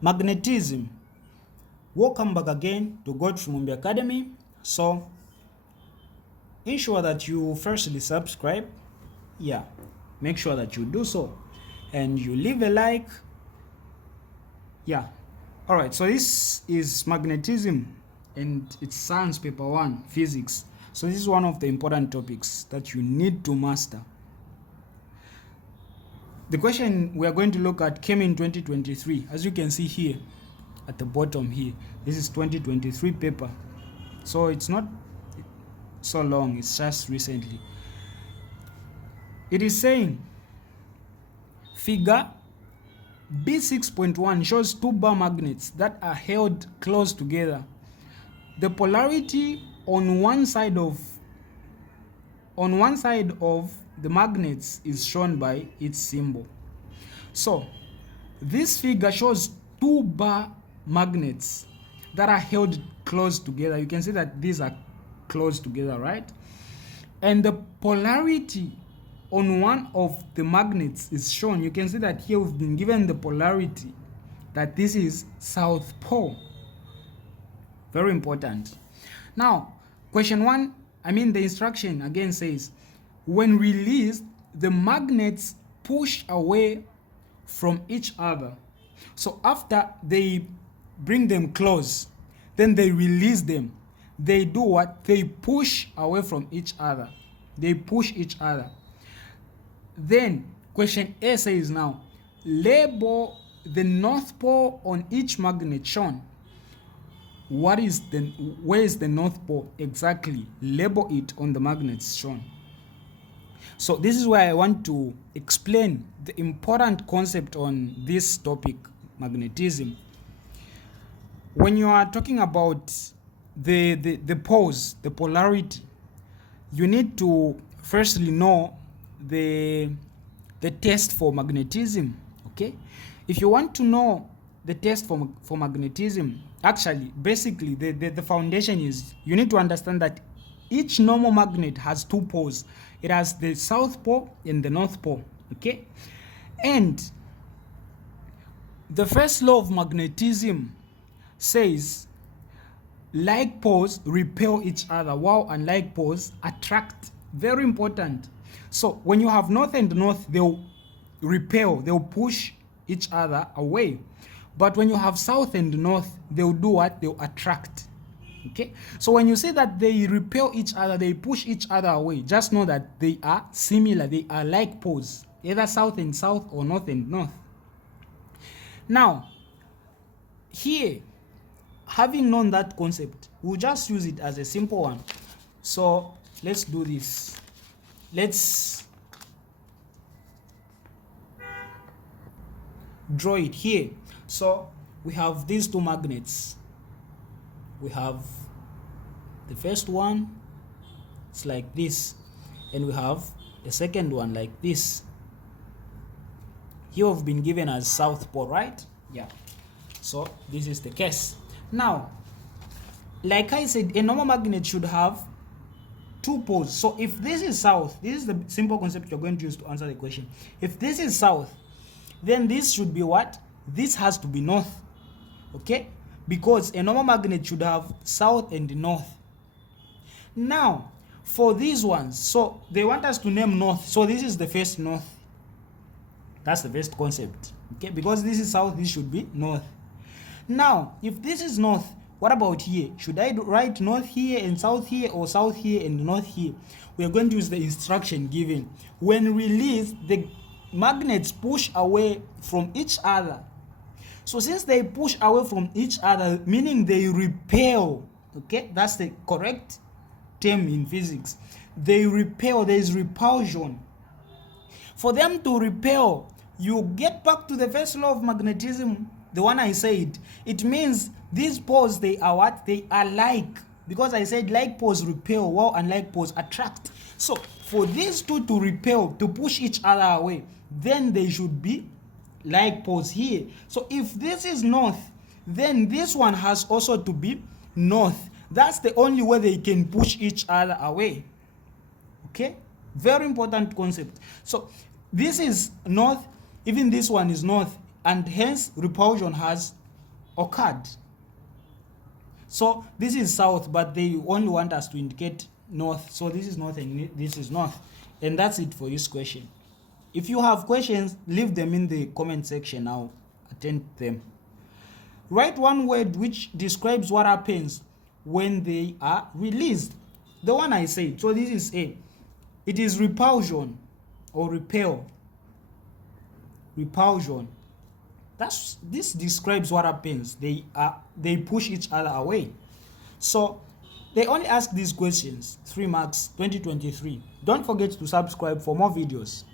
Magnetism. Welcome back again to God Mumbi Academy. So ensure that you firstly subscribe. Make sure that you do so and you leave a like. All right, so this is magnetism and it's science paper 1, physics. So this is one of the important topics that you need to master. The question we are going to look at came in 2023. As you can see here at the bottom here, this is 2023 paper. So it's not so long, it's just recently. It is saying figure B6.1 shows two bar magnets that are held close together. The polarity on one side of the magnets is shown by its symbol. So this figure shows two bar magnets that are held close together. You can see that these are close together, right? And the polarity on one of the magnets is shown. You can see that here we've been given the polarity that this is South Pole. Very important. Now, question 1, the instruction again says, when released, the magnets push away from each other. So after they bring them close, then they release them. They do what? They push away from each other. They push each other. Then question A says now, label the North Pole on each magnet shown. Where is the North Pole exactly? Label it on the magnets shown. So this is where I want to explain the important concept on this topic, magnetism. When you are talking about the poles, the polarity, you need to firstly know the test for magnetism. Okay, if you want to know the test for magnetism, actually basically the foundation is you need to understand that each normal magnet has two poles. It has the South Pole and the North Pole. Okay, and the first law of magnetism says like poles repel each other while unlike poles attract. Very important. So when you have north and north, they'll repel, they'll push each other away. But when you have south and north, they'll do what? They'll attract. Okay, so when you say that they repel each other, they push each other away, just know that they are similar, they are like poles, either south and south or north and north. Now here, having known that concept, we'll just use it as a simple one. So let's do this. Let's draw it here. So we have these two magnets. We have the first one, it's like this, and we have the second one like this. Here we've been given as South Pole, right? Yeah. So this is the case. Now, like I said, a normal magnet should have two poles. So if this is south, this is the simple concept you're going to use to answer the question. If this is south, then this should be what? This has to be north. Okay? Because a normal magnet should have south and north. Now, for these ones, so they want us to name north. So this is the first north. That's the first concept. Okay? Because this is south, this should be north. Now, if this is north, what about here? Should I write north here and south here, or south here and north here? We are going to use the instruction given. When released, the magnets push away from each other. So since they push away from each other, meaning they repel, okay? That's the correct term in physics. They repel, there is repulsion. For them to repel, you get back to the first law of magnetism, the one I said. It means these poles, they are what? They are like. Because I said like poles repel while unlike poles attract. So for these two to repel, to push each other away, then they should be like poles here. So if this is north, then this one has also to be north. That's the only way they can push each other away. Okay? Very important concept. So this is north, even this one is north, and hence repulsion has occurred. So this is south, but they only want us to indicate north. So this is north and this is north. And that's it for this question. If you have questions, leave them in the comment section. I'll attend them. Write one word which describes what happens when they are released. The one I said. So this is A. It is repulsion or repel. Repulsion. This describes what happens. They push each other away. So they only ask these questions. 3 marks, 2023. Don't forget to subscribe for more videos.